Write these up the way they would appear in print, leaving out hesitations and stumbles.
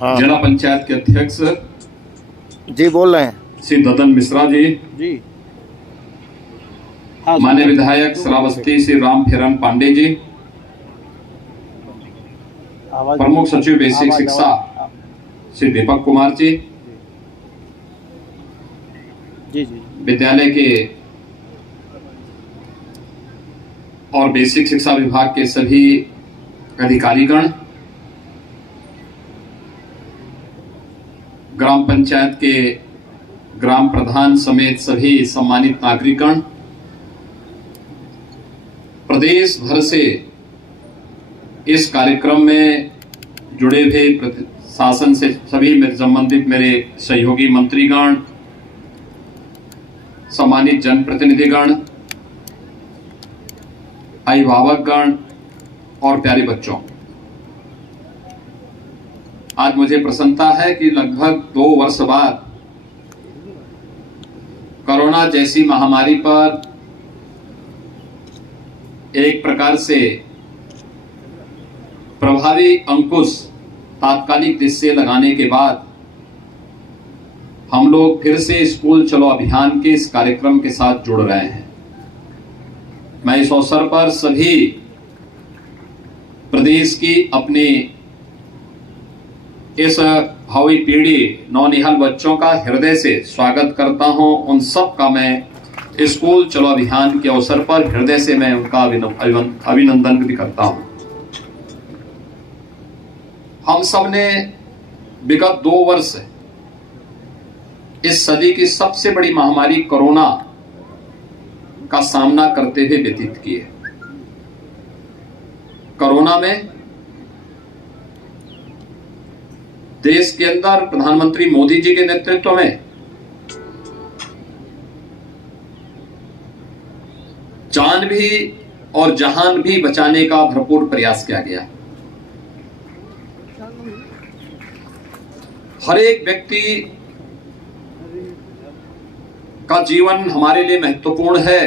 हाँ। जिला पंचायत के अध्यक्ष जी बोल रहे हैं श्री ददन मिश्रा जी, जी। हाँ, माननीय विधायक श्रावस्ती श्री राम फेरन पांडे जी, प्रमुख सचिव बेसिक शिक्षा श्री दीपक कुमार जी, जी जी, विद्यालय के और बेसिक शिक्षा विभाग के सभी अधिकारीगण, ग्राम पंचायत के ग्राम प्रधान समेत सभी सम्मानित नागरिकगण, प्रदेश भर से इस कार्यक्रम में जुड़े हुए शासन से सभी संबंधित मेरे सहयोगी मंत्रीगण, सम्मानित जनप्रतिनिधिगण, अभिभावकगण और प्यारे बच्चों, आज मुझे प्रसन्नता है कि लगभग 2 वर्ष बाद कोरोना जैसी महामारी पर एक प्रकार से प्रभावी अंकुश तात्कालिक दृष्टि लगाने के बाद हम लोग फिर से स्कूल चलो अभियान के इस कार्यक्रम के साथ जुड़ रहे हैं। मैं इस अवसर पर सभी प्रदेश की अपनी इस भावी पीढ़ी नौनिहाल बच्चों का हृदय से स्वागत करता हूं। उन सब का मैं स्कूल चलो अभियान के अवसर पर हृदय से मैं उनका अभिनंदन भी करता हूं। हम सब ने विगत 2 वर्ष इस सदी की सबसे बड़ी महामारी कोरोना का सामना करते हुए व्यतीत किए। कोरोना में देश के अंदर प्रधानमंत्री मोदी जी के नेतृत्व में जान भी और जहान भी बचाने का भरपूर प्रयास किया गया। हर एक व्यक्ति का जीवन हमारे लिए महत्वपूर्ण है।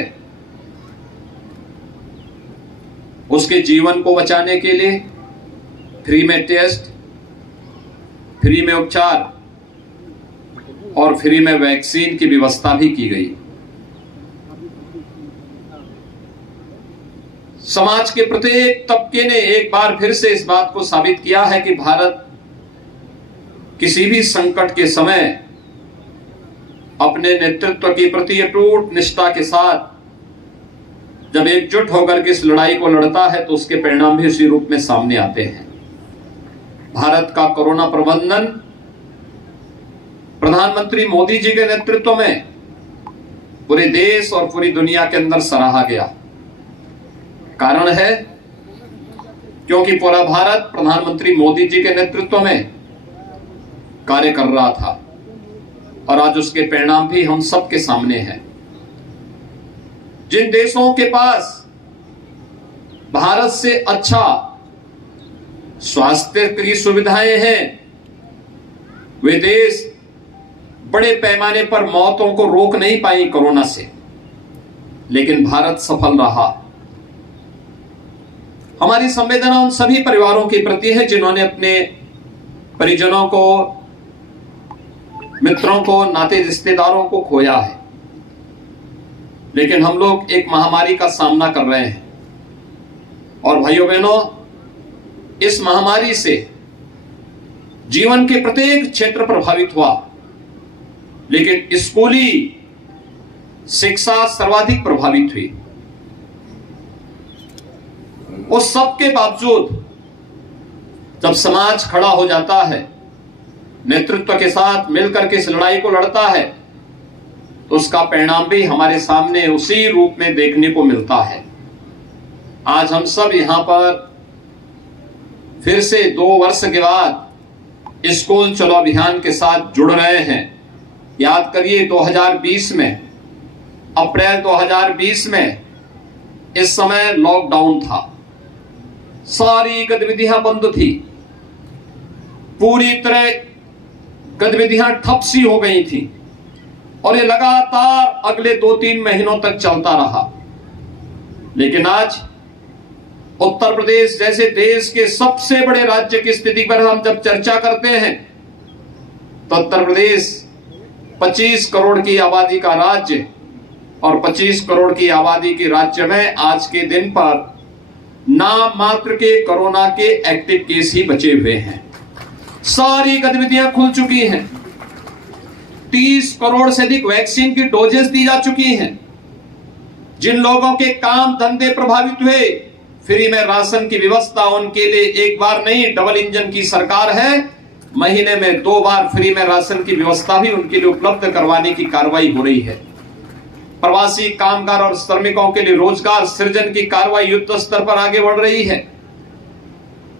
उसके जीवन को बचाने के लिए फ्री में टेस्ट, फ्री में उपचार और फ्री में वैक्सीन की व्यवस्था भी की गई। समाज के प्रत्येक तबके ने एक बार फिर से इस बात को साबित किया है कि भारत किसी भी संकट के समय अपने नेतृत्व के प्रति अटूट निष्ठा के साथ जब एकजुट होकर के इस लड़ाई को लड़ता है तो उसके परिणाम भी उसी रूप में सामने आते हैं। भारत का कोरोना प्रबंधन प्रधानमंत्री मोदी जी के नेतृत्व में पूरे देश और पूरी दुनिया के अंदर सराहा गया। कारण है क्योंकि पूरा भारत प्रधानमंत्री मोदी जी के नेतृत्व में कार्य कर रहा था और आज उसके परिणाम भी हम सबके सामने हैं। जिन देशों के पास भारत से अच्छा स्वास्थ्य की सुविधाएं हैं, वे देश बड़े पैमाने पर मौतों को रोक नहीं पाई कोरोना से, लेकिन भारत सफल रहा। हमारी संवेदना उन सभी परिवारों के प्रति है जिन्होंने अपने परिजनों को, मित्रों को, नाते रिश्तेदारों को खोया है। लेकिन हम लोग एक महामारी का सामना कर रहे हैं और भाइयों बहनों, इस महामारी से जीवन के प्रत्येक क्षेत्र प्रभावित हुआ, लेकिन स्कूली शिक्षा सर्वाधिक प्रभावित हुई। उस सब के बावजूद जब समाज खड़ा हो जाता है, नेतृत्व के साथ मिलकर के इस लड़ाई को लड़ता है, तो उसका परिणाम भी हमारे सामने उसी रूप में देखने को मिलता है। आज हम सब यहां पर फिर से 2 वर्ष के बाद स्कूल चलो अभियान के साथ जुड़ रहे हैं। याद करिए 2020 में, अप्रैल 2020 में इस समय लॉकडाउन था, सारी गतिविधियां बंद थी, पूरी तरह गतिविधियां ठप सी हो गई थी और ये लगातार अगले 2-3 महीनों तक चलता रहा। लेकिन आज उत्तर प्रदेश जैसे देश के सबसे बड़े राज्य की स्थिति पर हम जब चर्चा करते हैं तो उत्तर प्रदेश 25 करोड़ की आबादी का राज्य और 25 करोड़ की आबादी के राज्य में आज के दिन पर नाम मात्र के कोरोना के एक्टिव केस ही बचे हुए हैं। सारी गतिविधियां खुल चुकी हैं। 30 करोड़ से अधिक वैक्सीन की डोजेस दी जा चुकी हैं। जिन लोगों के काम धंधे प्रभावित हुए, फ्री में राशन की व्यवस्था उनके लिए एक बार नहीं डबल इंजन की सरकार है। महीने में 2 बार फ्री में राशन की व्यवस्था भी उनके लिए उपलब्ध करवाने की कार्रवाई हो रही है। प्रवासी कामगार और श्रमिकों के लिए रोजगार सृजन की कार्रवाई युद्ध स्तर पर आगे बढ़ रही है।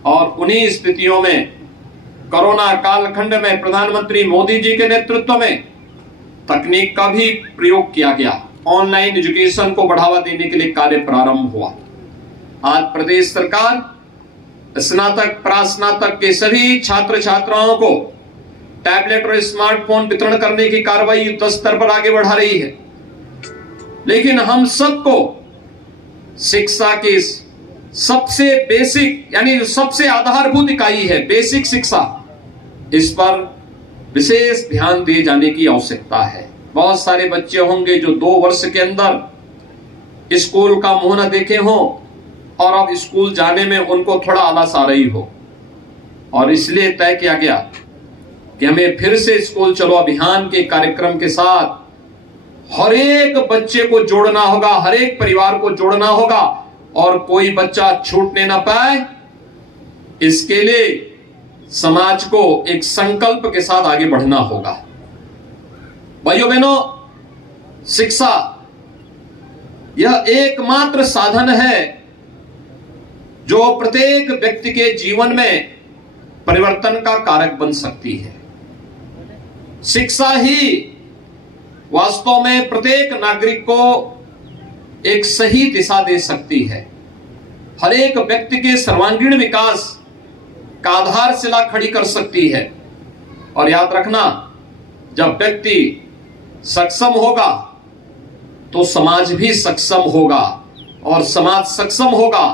और उन्हीं स्थितियों में कोरोना कालखंड में प्रधानमंत्री मोदी जी के नेतृत्व में तकनीक का भी प्रयोग किया गया। ऑनलाइन एजुकेशन को बढ़ावा देने के लिए कार्य प्रारंभ हुआ। आज प्रदेश सरकार स्नातक प्रास्नातक के सभी छात्र छात्राओं को टैबलेट और स्मार्टफोन वितरण करने की कार्रवाई युद्ध स्तर पर आगे बढ़ा रही है। लेकिन हम सबको शिक्षा की सबसे बेसिक यानी जो सबसे आधारभूत इकाई है बेसिक शिक्षा, इस पर विशेष ध्यान दिए जाने की आवश्यकता है। बहुत सारे बच्चे होंगे जो 2 वर्ष के अंदर स्कूल का मुंह न देखे हो और अब स्कूल जाने में उनको थोड़ा आलस आ रही हो, और इसलिए तय किया गया कि हमें फिर से स्कूल चलो अभियान के कार्यक्रम के साथ हर एक बच्चे को जोड़ना होगा, हर एक परिवार को जोड़ना होगा और कोई बच्चा छूटने ना पाए। इसके लिए समाज को एक संकल्प के साथ आगे बढ़ना होगा। भाइयों बहनों, शिक्षा यह एकमात्र साधन है जो प्रत्येक व्यक्ति के जीवन में परिवर्तन का कारक बन सकती है। शिक्षा ही वास्तव में प्रत्येक नागरिक को एक सही दिशा दे सकती है। हर एक व्यक्ति के सर्वांगीण विकास का आधारशिला खड़ी कर सकती है। और याद रखना, जब व्यक्ति सक्षम होगा तो समाज भी सक्षम होगा, और समाज सक्षम होगा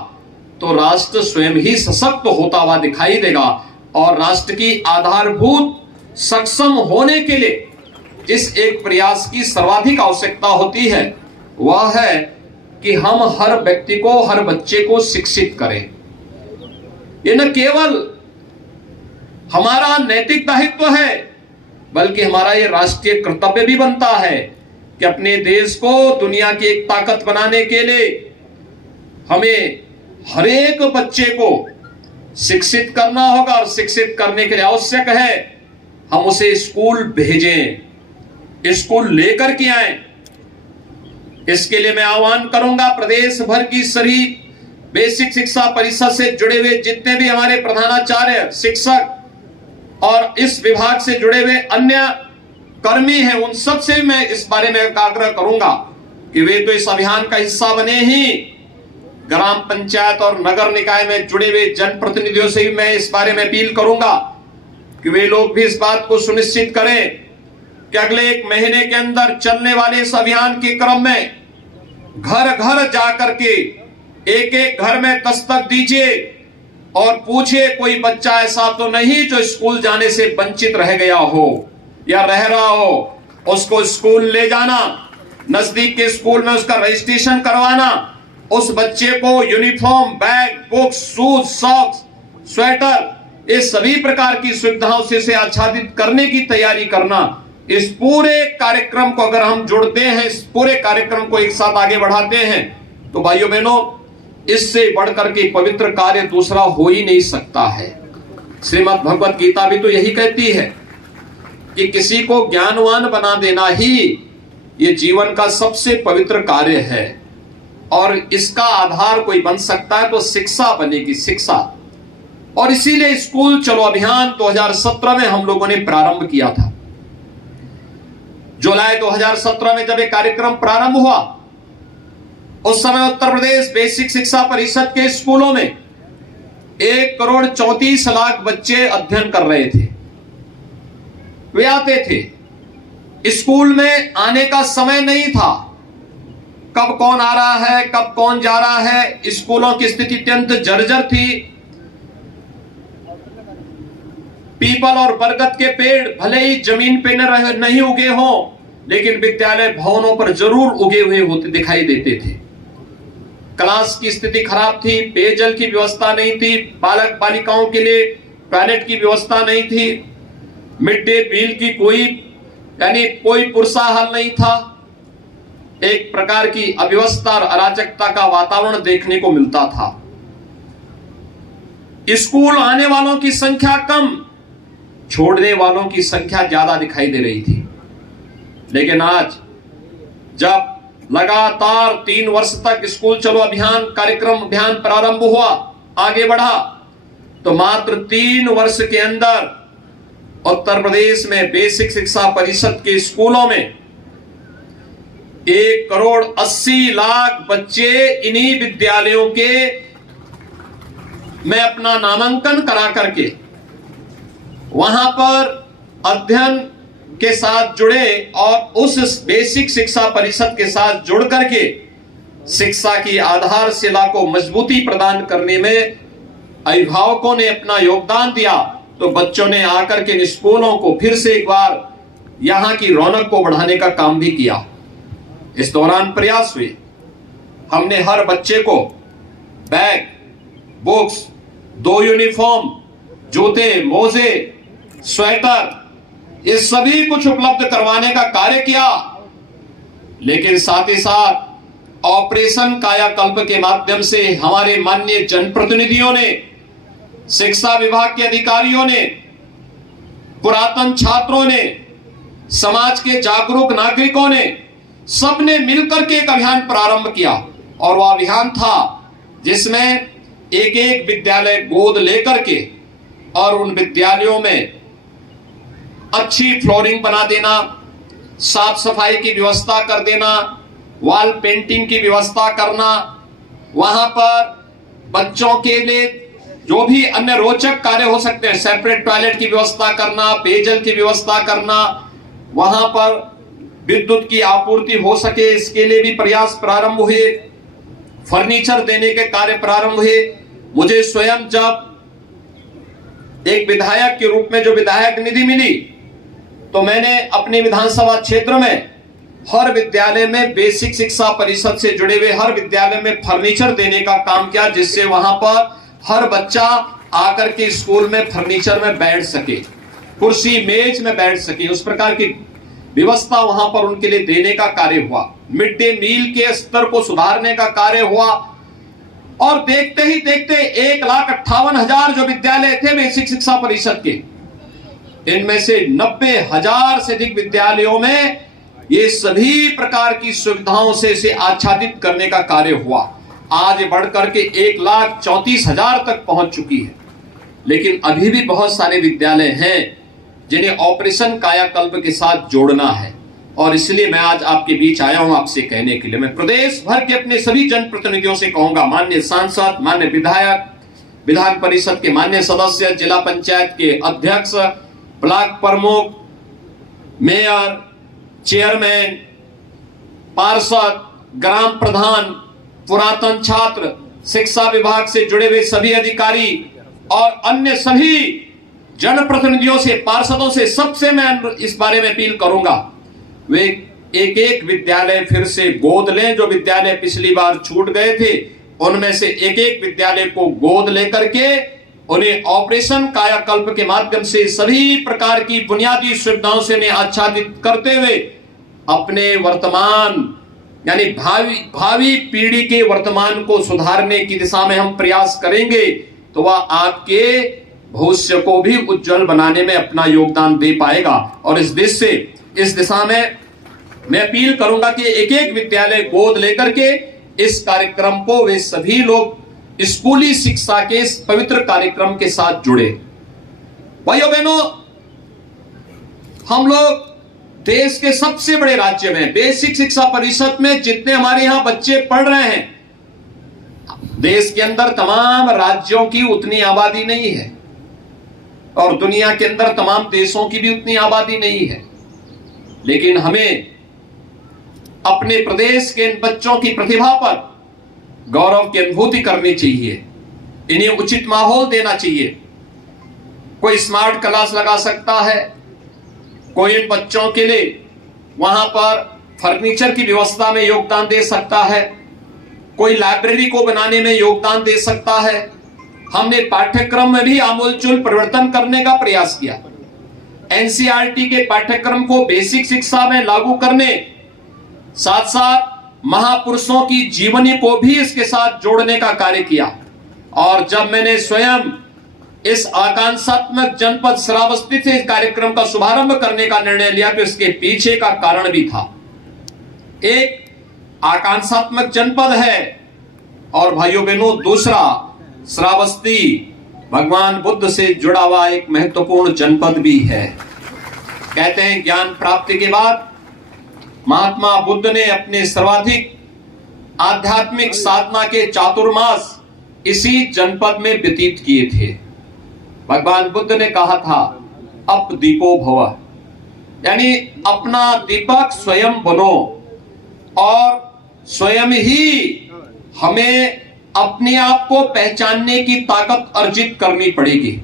तो राष्ट्र स्वयं ही सशक्त होता हुआ दिखाई देगा। और राष्ट्र की आधारभूत सक्षम होने के लिए जिस एक प्रयास की सर्वाधिक आवश्यकता होती है वह है कि हम हर व्यक्ति को, हर बच्चे को शिक्षित करें। ये न केवल हमारा नैतिक दायित्व है बल्कि हमारा ये राष्ट्रीय कर्तव्य भी बनता है कि अपने देश को दुनिया की एक ताकत बनाने के लिए हमें हर एक बच्चे को शिक्षित करना होगा। और शिक्षित करने के लिए आवश्यक है हम उसे स्कूल भेजें, स्कूल लेकर के आए। इसके लिए मैं आह्वान करूंगा प्रदेश भर की सभी बेसिक शिक्षा परिषद से जुड़े हुए जितने भी हमारे प्रधानाचार्य, शिक्षक और इस विभाग से जुड़े हुए अन्य कर्मी हैं, उन सब से मैं इस बारे में आग्रह करूंगा कि वे तो इस अभियान का हिस्सा बने ही, ग्राम पंचायत और नगर निकाय में जुड़े हुए जनप्रतिनिधियों से भी मैं इस बारे में अपील करूंगा कि वे लोग भी इस बात को सुनिश्चित करें कि अगले 1 महीने के अंदर चलने वाले इस अभियान के क्रम में घर घर जाकर के एक एक घर में दस्तक दीजिए और पूछिए कोई बच्चा ऐसा तो नहीं जो स्कूल जाने से वंचित रह गया हो या रह रहा हो। उसको स्कूल ले जाना, नजदीक के स्कूल में उसका रजिस्ट्रेशन करवाना, उस बच्चे को uniform, bag, books, shoes, socks, sweater, ये सभी प्रकार की सुविधाओं से इसे आच्छादित करने की तैयारी करना। इस पूरे कार्यक्रम को अगर हम जोड़ते हैं, इस पूरे कार्यक्रम को एक साथ आगे बढ़ाते हैं तो भाइयों बहनों, इससे बढ़कर के पवित्र कार्य दूसरा हो ही नहीं सकता है। श्रीमद् भगवत गीता भी तो यही कहती है कि किसी को ज्ञानवान बना देना ही ये जीवन का सबसे पवित्र कार्य है, और इसका आधार कोई बन सकता है तो शिक्षा बनेगी, शिक्षा। और इसीलिए स्कूल चलो अभियान 2017 में हम लोगों ने प्रारंभ किया था। जुलाई 2017 में जब ये कार्यक्रम प्रारंभ हुआ, उस समय उत्तर प्रदेश बेसिक शिक्षा परिषद के स्कूलों में 1,34,00,000 बच्चे अध्ययन कर रहे थे। वे आते थे, स्कूल में आने का समय नहीं था, कब कौन आ रहा है, कब कौन जा रहा है। स्कूलों की स्थिति अत्यंत जर्जर थी। पीपल और बरगद के पेड़ भले ही जमीन पे नहीं उगे हों, लेकिन विद्यालय भवनों पर जरूर उगे हुए होते दिखाई देते थे। क्लास की स्थिति खराब थी, पेयजल की व्यवस्था नहीं थी, बालक बालिकाओं के लिए टॉयलेट की व्यवस्था नहीं थी, मिड डे मील की कोई पुरसाहल नहीं था। एक प्रकार की अव्यवस्था और अराजकता का वातावरण देखने को मिलता था। स्कूल आने वालों की संख्या कम, छोड़ने वालों की संख्या ज्यादा दिखाई दे रही थी। लेकिन आज जब लगातार 3 वर्ष तक स्कूल चलो अभियान प्रारंभ हुआ, आगे बढ़ा, तो मात्र 3 वर्ष के अंदर उत्तर प्रदेश में बेसिक शिक्षा परिषद के स्कूलों में 1,80,00,000 बच्चे इन्हीं विद्यालयों के में अपना नामांकन करा करके वहां पर अध्ययन के साथ जुड़े और उस बेसिक शिक्षा परिषद के साथ जुड़ करके शिक्षा की आधारशिला को मजबूती प्रदान करने में अभिभावकों ने अपना योगदान दिया। तो बच्चों ने आकर के स्कूलों को फिर से एक बार यहां की रौनक को बढ़ाने का काम भी किया। इस दौरान प्रयास हुए, हमने हर बच्चे को बैग, बुक्स, 2 यूनिफॉर्म, जूते, मोजे, स्वेटर, ये सभी कुछ उपलब्ध करवाने का कार्य किया। लेकिन साथ ही साथ ऑपरेशन कायाकल्प के माध्यम से हमारे माननीय जनप्रतिनिधियों ने, शिक्षा विभाग के अधिकारियों ने, पुरातन छात्रों ने, समाज के जागरूक नागरिकों ने, सबने मिलकर के एक अभियान प्रारंभ किया। और वह अभियान था जिसमें एक एक विद्यालय गोद लेकर के और उन विद्यालयों में अच्छी फ्लोरिंग बना देना, साफ सफाई की व्यवस्था कर देना, वॉल पेंटिंग की व्यवस्था करना, वहां पर बच्चों के लिए जो भी अन्य रोचक कार्य हो सकते हैं, सेपरेट टॉयलेट की व्यवस्था करना, पेयजल की व्यवस्था करना, वहां पर विद्युत की आपूर्ति हो सके इसके लिए भी प्रयास प्रारंभ हुए, फर्नीचर देने के कार्य प्रारंभ हुए। मुझे स्वयं जब एक विधायक के रूप में जो विधायक निधि मिली, तो मैंने अपने विधानसभा क्षेत्र में हर विद्यालय में बेसिक शिक्षा परिषद से जुड़े हुए हर विद्यालय में फर्नीचर देने का काम किया, जिससे वहां पर हर बच्चा आकर के स्कूल में फर्नीचर में बैठ सके, कुर्सी मेज में बैठ सके, उस प्रकार की व्यवस्था वहां पर उनके लिए देने का कार्य हुआ। मिड डे मील के स्तर को सुधारने का कार्य हुआ। और देखते ही देखते 1,58,000 जो विद्यालय थे बेसिक शिक्षा परिषद के, इनमें से 90,000 से अधिक विद्यालयों में ये सभी प्रकार की सुविधाओं से इसे आच्छादित करने का कार्य हुआ। आज बढ़कर के 1,34,000 तक पहुंच चुकी है। लेकिन अभी भी बहुत सारे विद्यालय हैं जिन्हें ऑपरेशन कायाकल्प के साथ जोड़ना है, और इसलिए मैं आज आपके बीच आया हूं आपसे कहने के लिए। मैं प्रदेश भर के अपने सभी जनप्रतिनिधियों से कहूंगा, माननीय सांसद, माननीय विधायक, विधान परिषद के माननीय सदस्य, जिला पंचायत के अध्यक्ष, ब्लॉक प्रमुख, मेयर, चेयरमैन, पार्षद, ग्राम प्रधान, पुरातन छात्र, शिक्षा विभाग से जुड़े हुए सभी अधिकारी और अन्य सभी जनप्रतिनिधियों से, पार्षदों से, सबसे मैं इस बारे में अपील करूंगा, वे एक एक विद्यालय फिर से गोद लें। जो विद्यालय पिछली बार छूट गए थे, उनमें से एक एक विद्यालय को गोद लेकर के उन्हें ऑपरेशन कायाकल्प के माध्यम से सभी प्रकार की बुनियादी सुविधाओं से उन्हें आच्छादित करते हुए अपने वर्तमान यानी भावी पीढ़ी के वर्तमान को सुधारने की दिशा में हम प्रयास करेंगे, तो वह आपके भविष्य को भी उज्जवल बनाने में अपना योगदान दे पाएगा। और इस दिशा में मैं अपील करूंगा कि एक एक विद्यालय गोद लेकर के इस कार्यक्रम को वे सभी लोग स्कूली शिक्षा के इस पवित्र कार्यक्रम के साथ जुड़े। भाइयों बहनों, हम लोग देश के सबसे बड़े राज्य में बेसिक शिक्षा परिषद में जितने हमारे यहां बच्चे पढ़ रहे हैं, देश के अंदर तमाम राज्यों की उतनी आबादी नहीं है और दुनिया के अंदर तमाम देशों की भी उतनी आबादी नहीं है। लेकिन हमें अपने प्रदेश के इन बच्चों की प्रतिभा पर गौरव की अनुभूति करनी चाहिए, इन्हें उचित माहौल देना चाहिए। कोई स्मार्ट क्लास लगा सकता है, कोई इन बच्चों के लिए वहां पर फर्नीचर की व्यवस्था में योगदान दे सकता है, कोई लाइब्रेरी को बनाने में योगदान दे सकता है। हमने पाठ्यक्रम में भी आमूलचूल परिवर्तन करने का प्रयास किया। एनसीईआरटी के पाठ्यक्रम को बेसिक शिक्षा में लागू करने, साथ साथ महापुरुषों की जीवनी को भी इसके साथ जोड़ने का कार्य किया। और जब मैंने स्वयं इस आकांक्षात्मक जनपद श्रावस्ती से इस कार्यक्रम का शुभारंभ करने का निर्णय लिया तो इसके पीछे का कारण भी था। एक आकांक्षात्मक जनपद है और भाइयों बहनों दूसरा श्रावस्ती भगवान बुद्ध से जुड़ा हुआ एक महत्वपूर्ण जनपद भी है। कहते हैं ज्ञान प्राप्ति के बाद महात्मा बुद्ध ने अपने सर्वाधिक आध्यात्मिक साधना के चातुर्मास इसी जनपद में व्यतीत किए थे। भगवान बुद्ध ने कहा था अप दीपो भव, यानी अपना दीपक स्वयं बनो और स्वयं ही हमें अपने आप को पहचानने की ताकत अर्जित करनी पड़ेगी।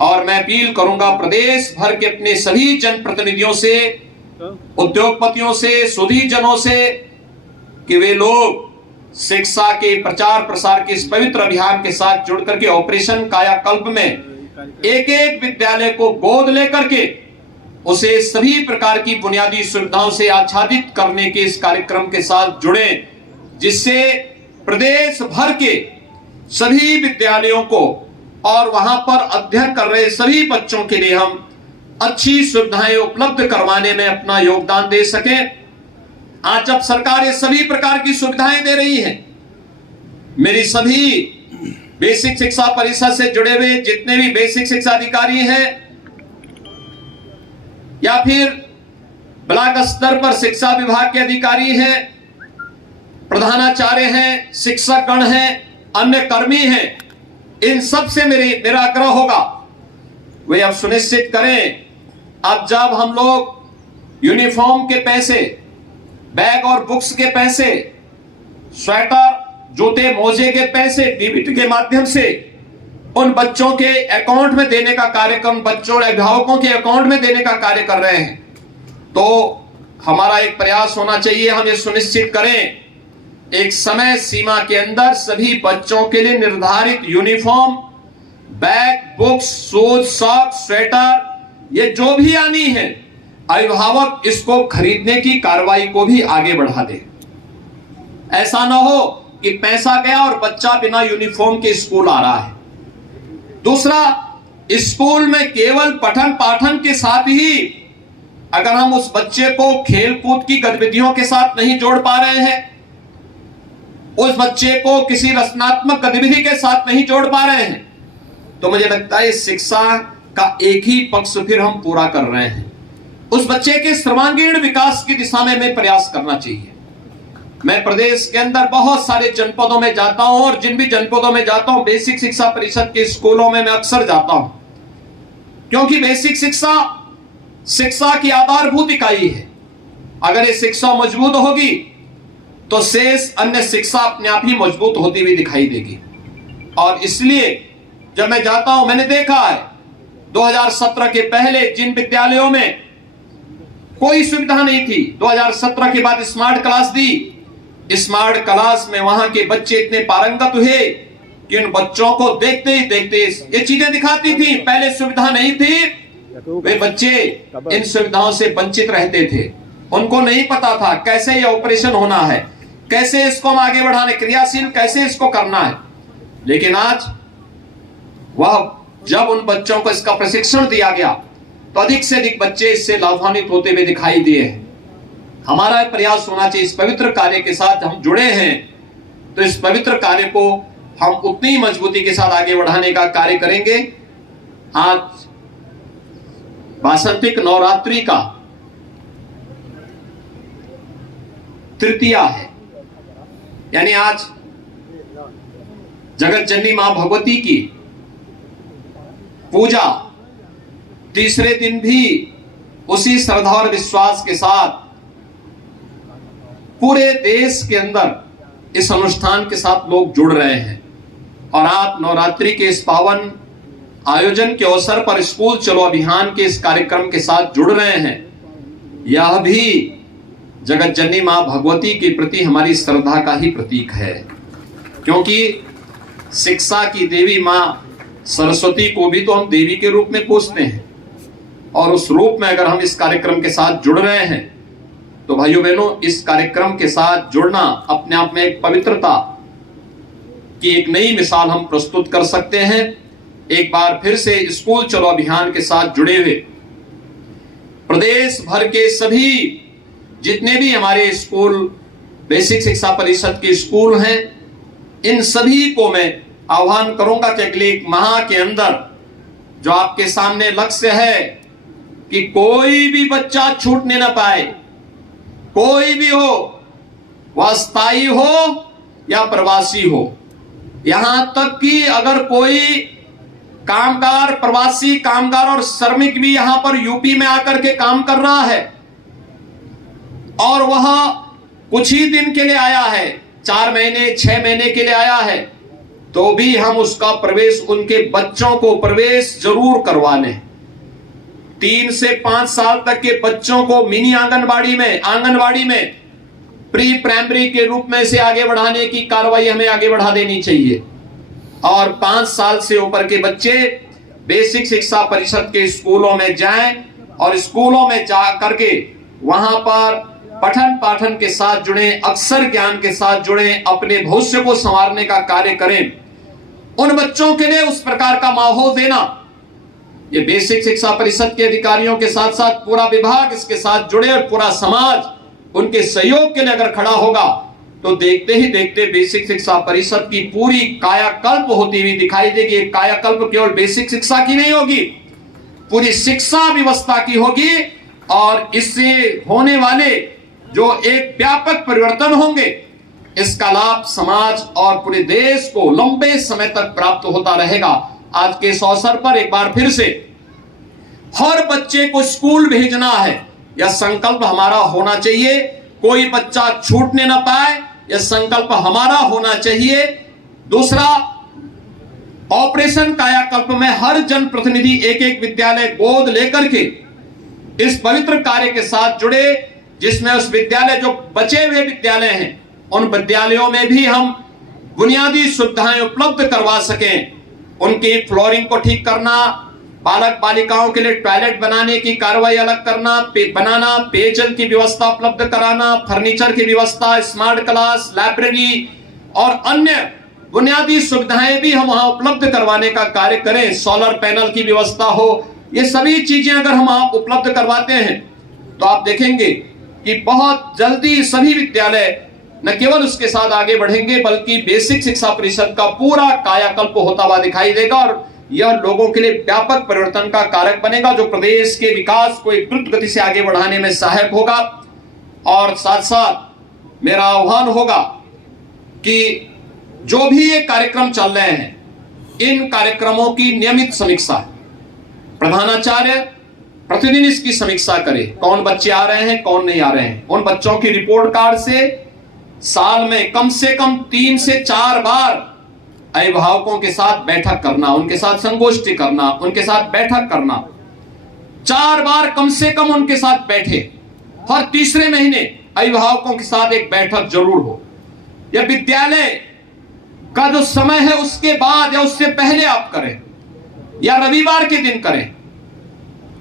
और मैं अपील करूंगा प्रदेश भर के अपने सभी जनप्रतिनिधियों से, उद्योगपतियों से, सुधीजनों से कि वे लोग शिक्षा के प्रचार प्रसार के इस पवित्र अभियान के साथ जुड़ करके ऑपरेशन कायाकल्प में एक एक विद्यालय को गोद लेकर के उसे सभी प्रकार की बुनियादी सुविधाओं से आच्छादित करने के इस कार्यक्रम के साथ जुड़े, जिससे प्रदेश भर के सभी विद्यालयों को और वहां पर अध्ययन कर रहे सभी बच्चों के लिए हम अच्छी सुविधाएं उपलब्ध करवाने में अपना योगदान दे सकें। आज जब सरकार ये सभी प्रकार की सुविधाएं दे रही है, मेरी सभी बेसिक शिक्षा परिषद से जुड़े हुए जितने भी बेसिक शिक्षा अधिकारी हैं या फिर ब्लॉक स्तर पर शिक्षा विभाग के अधिकारी हैं, प्रधानाचार्य हैं, शिक्षकगण हैं, अन्य कर्मी हैं, इन सब से मेरा आग्रह होगा वे अब सुनिश्चित करें अब जब हम लोग यूनिफॉर्म के पैसे, बैग और बुक्स के पैसे, स्वेटर, जूते, मोजे के पैसे डीबीटी के माध्यम से उन बच्चों के अकाउंट में देने का कार्यक्रम, बच्चों और अभिभावकों के अकाउंट में देने का कार्य कर रहे हैं, तो हमारा एक प्रयास होना चाहिए, हम ये सुनिश्चित करें एक समय सीमा के अंदर सभी बच्चों के लिए निर्धारित uniform, bag, books, shoes, socks, sweater, ये जो भी आनी है अभिभावक इसको खरीदने की कार्रवाई को भी आगे बढ़ा दे। ऐसा ना हो कि पैसा गया और बच्चा बिना यूनिफॉर्म के स्कूल आ रहा है। दूसरा, स्कूल में केवल पठन पाठन के साथ ही अगर हम उस बच्चे को खेल कूद की गतिविधियों के साथ नहीं जोड़ पा रहे हैं, उस बच्चे को किसी रचनात्मक गतिविधि के साथ नहीं जोड़ पा रहे हैं, तो मुझे लगता है शिक्षा का एक ही पक्ष फिर हम पूरा कर रहे हैं। उस बच्चे के सर्वांगीण विकास की दिशा में हमें प्रयास करना चाहिए। मैं प्रदेश के अंदर बहुत सारे जनपदों में जाता हूं और जिन भी जनपदों में जाता हूं बेसिक शिक्षा परिषद के स्कूलों में मैं अक्सर जाता हूं, क्योंकि बेसिक शिक्षा की आधारभूत इकाई है। अगर ये शिक्षा मजबूत होगी तो शेष अन्य शिक्षा अपने आप ही मजबूत होती हुई दिखाई देगी। और इसलिए जब मैं जाता हूं मैंने देखा है 2017 के पहले जिन विद्यालयों में कोई सुविधा नहीं थी, 2017 के बाद स्मार्ट क्लास दी। स्मार्ट क्लास में वहां के बच्चे इतने पारंगत हुए कि उन बच्चों को देखते ही देखते ये चीजें दिखाती थी। पहले सुविधा नहीं थी, वे बच्चे इन सुविधाओं से वंचित रहते थे, उनको नहीं पता था कैसे ये ऑपरेशन होना है, कैसे इसको हम आगे बढ़ाने, क्रियाशील कैसे इसको करना है। लेकिन आज वह जब उन बच्चों को इसका प्रशिक्षण दिया गया तो अधिक से अधिक बच्चे इससे लाभान्वित होते हुए दिखाई दिए हैं। हमारा प्रयास होना चाहिए, इस पवित्र कार्य के साथ हम जुड़े हैं तो इस पवित्र कार्य को हम उतनी मजबूती के साथ आगे बढ़ाने का कार्य करेंगे। आज वासंतिक नवरात्रि का तृतीया है, यानी आज जगत जननी मां भगवती की पूजा तीसरे दिन भी उसी श्रद्धा और विश्वास के साथ पूरे देश के अंदर इस अनुष्ठान के साथ लोग जुड़ रहे हैं और आप नवरात्रि के इस पावन आयोजन के अवसर पर स्कूल चलो अभियान के इस कार्यक्रम के साथ जुड़ रहे हैं। यह भी जगत जननी मां भगवती के प्रति हमारी श्रद्धा का ही प्रतीक है, क्योंकि शिक्षा की देवी मां सरस्वती को भी तो हम देवी के रूप में पूजते हैं और उस रूप में अगर हम इस कार्यक्रम के साथ जुड़ रहे हैं तो भाइयों बहनों, इस कार्यक्रम के साथ जुड़ना अपने आप में एक पवित्रता की एक नई मिसाल हम प्रस्तुत कर सकते हैं। एक बार फिर से स्कूल चलो अभियान के साथ जुड़े हुए प्रदेश भर के सभी जितने भी हमारे स्कूल बेसिक शिक्षा परिषद के स्कूल हैं, इन सभी को मैं आह्वान करूंगा कि अगले एक माह के अंदर जो आपके सामने लक्ष्य है कि कोई भी बच्चा छूटने ना पाए, कोई भी हो, वह स्थायी हो या प्रवासी हो, यहां तक कि अगर कोई कामगार, प्रवासी कामगार और श्रमिक भी यहां पर यूपी में आकर के काम कर रहा है और वह कुछ ही दिन के लिए आया है, 4 महीने 6 महीने के लिए आया है, तो भी हम उसका प्रवेश, उनके बच्चों को प्रवेश जरूर करवाने। 3 से 5 साल तक के बच्चों को मिनी आंगनबाड़ी में प्री प्राइमरी के रूप में से आगे बढ़ाने की कार्रवाई हमें आगे बढ़ा देनी चाहिए और 5 साल से ऊपर के बच्चे बेसिक शिक्षा परिषद के स्कूलों में जाएं और स्कूलों में जा करके वहां पर पठन पाठन के साथ जुड़े, अक्षर ज्ञान के साथ जुड़े, अपने भविष्य को संवारने का कार्य करें। उन बच्चों के लिए उस प्रकार का माहौल देना, ये बेसिक शिक्षा परिषद के अधिकारियों के साथ साथ पूरा विभाग इसके साथ जुड़े और पूरा समाज उनके सहयोग के लिए अगर खड़ा होगा तो देखते ही देखते बेसिक शिक्षा परिषद की पूरी कायाकल्प होती हुई दिखाई देगी। कायाकल्प केवल बेसिक शिक्षा की नहीं होगी, पूरी शिक्षा व्यवस्था की होगी और इससे होने वाले जो एक व्यापक परिवर्तन होंगे, इसका लाभ समाज और पूरे देश को लंबे समय तक प्राप्त होता रहेगा। आज के इस अवसर पर एक बार फिर से हर बच्चे को स्कूल भेजना है, यह संकल्प हमारा होना चाहिए। कोई बच्चा छूटने ना पाए, यह संकल्प हमारा होना चाहिए। दूसरा, ऑपरेशन कायाकल्प में हर जनप्रतिनिधि एक एक विद्यालय गोद लेकर के इस पवित्र कार्य के साथ जुड़े, जिसमें उस विद्यालय जो बचे हुए विद्यालय हैं उन विद्यालयों में भी हम बुनियादी सुविधाएं उपलब्ध करवा सकें। उनकी फ्लोरिंग को ठीक करना, बालक बालिकाओं के लिए टॉयलेट बनाने की कार्रवाई अलग करना, बनाना, पेयजल की व्यवस्था उपलब्ध कराना, फर्नीचर की व्यवस्था, स्मार्ट क्लास, लाइब्रेरी और अन्य बुनियादी सुविधाएं भी हम वहां उपलब्ध करवाने का कार्य करें। सोलर पैनल की व्यवस्था हो, ये सभी चीजें अगर हम वहां उपलब्ध करवाते हैं तो आप देखेंगे कि बहुत जल्दी सभी विद्यालय न केवल उसके साथ आगे बढ़ेंगे बल्कि बेसिक शिक्षा परिषद का पूरा कायाकल्प होता हुआ दिखाई देगा और यह लोगों के लिए व्यापक परिवर्तन का कारक बनेगा, जो प्रदेश के विकास को एक द्रुत गति से आगे बढ़ाने में सहायक होगा। और साथ साथ मेरा आह्वान होगा कि जो भी ये कार्यक्रम चल रहे हैं, इन कार्यक्रमों की नियमित समीक्षा, प्रधानाचार्य प्रतिदिन इसकी समीक्षा करे, कौन बच्चे आ रहे हैं, कौन नहीं आ रहे हैं। उन बच्चों की रिपोर्ट कार्ड से साल में कम से कम 3 से 4 बार अभिभावकों के साथ बैठक करना, उनके साथ संगोष्ठी करना, उनके साथ बैठक करना, 4 बार कम से कम उनके साथ बैठे। हर तीसरे महीने अभिभावकों के साथ एक बैठक जरूर हो। यह विद्यालय का जो समय है उसके बाद या उससे पहले आप करें या रविवार के दिन करें।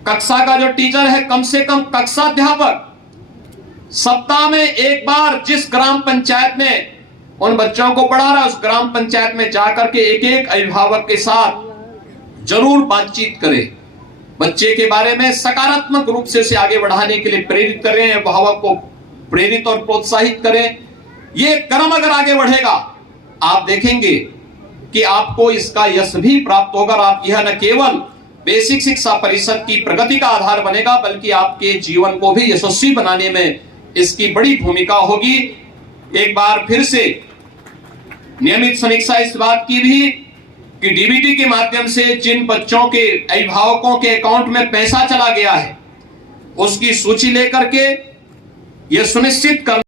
कक्षा का जो टीचर है, कम से कम कक्षा अध्यापक सप्ताह में एक बार जिस ग्राम पंचायत में उन बच्चों को पढ़ा रहा है उस ग्राम पंचायत में जाकर के एक एक अभिभावक के साथ जरूर बातचीत करें, बच्चे के बारे में सकारात्मक रूप से उसे आगे बढ़ाने के लिए प्रेरित करें, अभिभावक को प्रेरित और प्रोत्साहित करें। ये क्रम अगर आगे बढ़ेगा आप देखेंगे कि आपको इसका यश भी प्राप्त होगा। आप यह न केवल बेसिक शिक्षा परिषद की प्रगति का आधार बनेगा बल्कि आपके जीवन को भी यशस्वी बनाने में इसकी बड़ी भूमिका होगी। एक बार फिर से नियमित समीक्षा इस बात की भी कि डीबीटी के माध्यम से जिन बच्चों के अभिभावकों के अकाउंट में पैसा चला गया है उसकी सूची लेकर के यह सुनिश्चित कर